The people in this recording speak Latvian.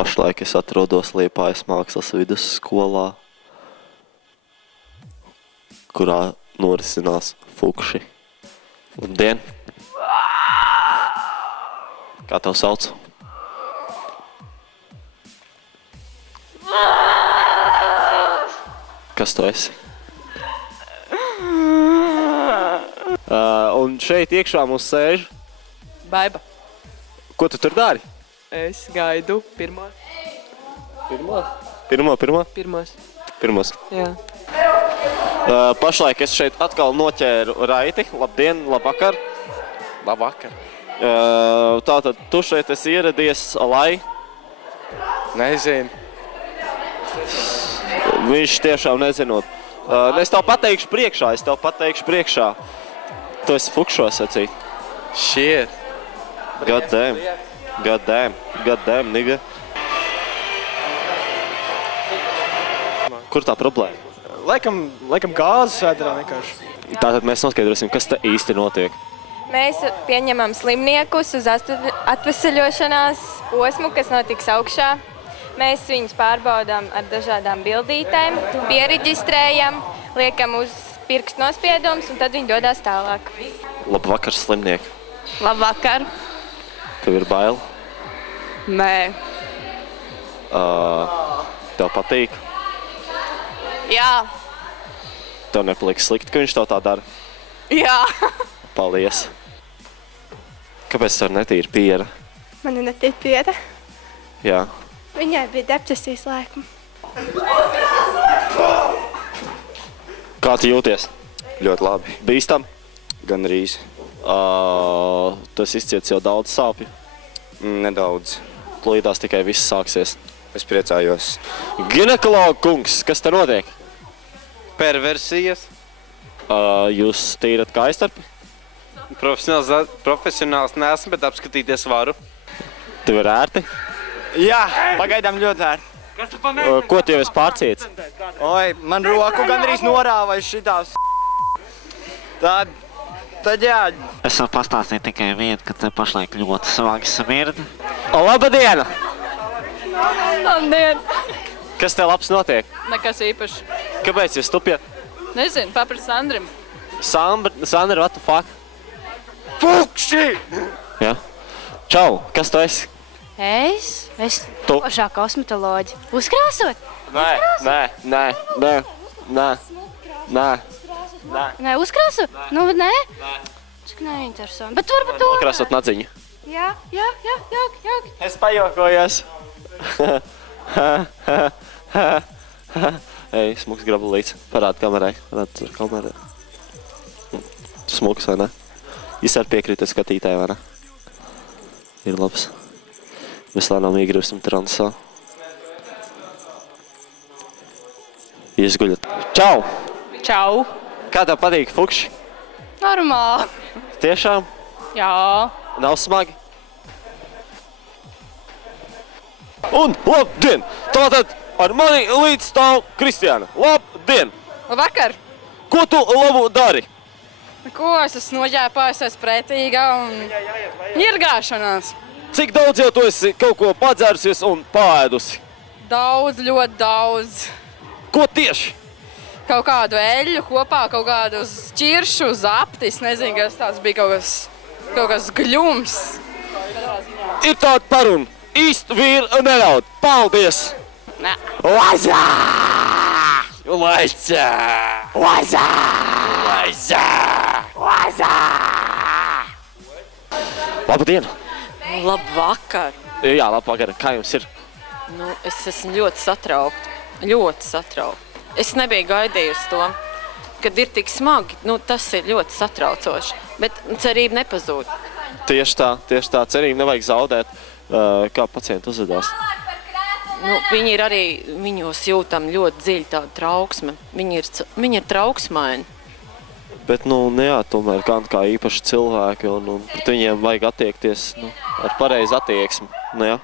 Pašlaik es atrodos Liepājas mākslas vidusskolā, kurā norisinās fukši. Labdien! Kā tev sauc? Kas tu esi? Un šeit iekšā mums sēž... Baiba. Ko tu tur dari? Es gaidu pirmos. Pirmos. Jā. Pašlaik es šeit atkal noķēru raiti. Labdien, labvakar. Labvakar. Tātad tu šeit esi ieradies, lai... Nezinu. Viņš tiešām nezinot. Es tev pateikšu priekšā. Tu esi fukšo sacīt. Shit. God damn, nigga. Kur tā problēma? Laikam gāzes vēderā vienkārši. Tātad mēs noskaidrosim, kas te īsti notiek. Mēs pieņemam slimniekus uz atveseļošanās posmu, kas notiks augšā. Mēs viņus pārbaudām ar dažādām bildītēm, piereģistrējam, liekam uz pirkstu nospiedumus un tad viņi dodās tālāk. Labvakar, slimnieki. Labvakar! Tev ir bail? Nē. Tev patīk? Jā! Tev nepaliek slikti, ka viņš tev tā dara? Jā! Paldies! Kāpēc tev netīra piera? Man ir netīra piera. Jā. Viņai bija depresijas laikuma. Kā tu jūties? Ļoti labi. Bīstam? Gan rīz. Tu esi izciets jau daudz sāpju? Nedaudz. Plīdās tikai viss sāksies. Es priecājos. Ginekologa kungs, kas te notiek? Perversijas. Jūs tīrat kājstarpi? Profesionāls neesmu, bet apskatīties varu. Tev ir ērti? Jā, pagaidām ļoti ērti. Ko tu jau esi pārciets? Oi, man roku gandrīz norāva šitās. Tad jā. Es varu pastāstīt tikai vienu, ka te pašlaik ļoti svagi smirda. Labdien! Labdien! Kas te labs notiek? Nekas īpaši. Kāpēc jūs stupjat? Nezinu, paprast Sandrim. Sandra, what the fuck? Fukši! Jā. Čau, kas tu esi? Es Tu? pašā kosmetoloģi. Uzkrāsot? Nē. Nē, uzkrāsot? Nu, nē? Cik neinteresanti. Bet varbūt to... Nokrāsot nadziņu. Jā, jauki. Es pajokojos. Ej, smuks grabulīts. Parād kamerai. Smuks, vai ne? Jūs arī piekrītat skatītāji, vai ne? Ir labs. Mēs lēnām iegribsim transā. Jūs guļat. Čau! Čau! Kā tev patīk fukši? Normāli. Tiešām? Jā. Nav smagi? Un labdien! Tātad ar mani līdz stāv Kristiāna. Labdien! Labvakar! Ko tu labu dari? Ko es esmu noģēpājusies pretīga un ņirgāšanās. Cik daudz jau tu esi kaut ko padzērusies un pāēdusi? Daudz, ļoti daudz. Ko tieši? Kaut kādu eļļu kopā, kaut kādu uz ķiršu, uz aptis, nezinu, kas tāds bija kaut kas gļums. Ir tāda paruna. Īstu vīru neļaut. Paldies! Nē. Laizā! Labdien! Labvakar! Jā, labvakar. Kā jums ir? Nu, es esmu ļoti satraukta. Es nebiju gaidījusi to, kad ir tik smagi. Nu, tas ir ļoti satraucoši, bet cerība nepazūd. Tieši tā. Cerību nevajag zaudēt. Kā pacienti uzvedās? Nu, viņi ir arī, viņos jūtam ļoti dziļi tāda trauksme. Viņi ir trauksmaini. Bet, jā, tomēr kā īpaši cilvēki, un pret viņiem vajag attiekties ar pareizu attieksmi. Jā.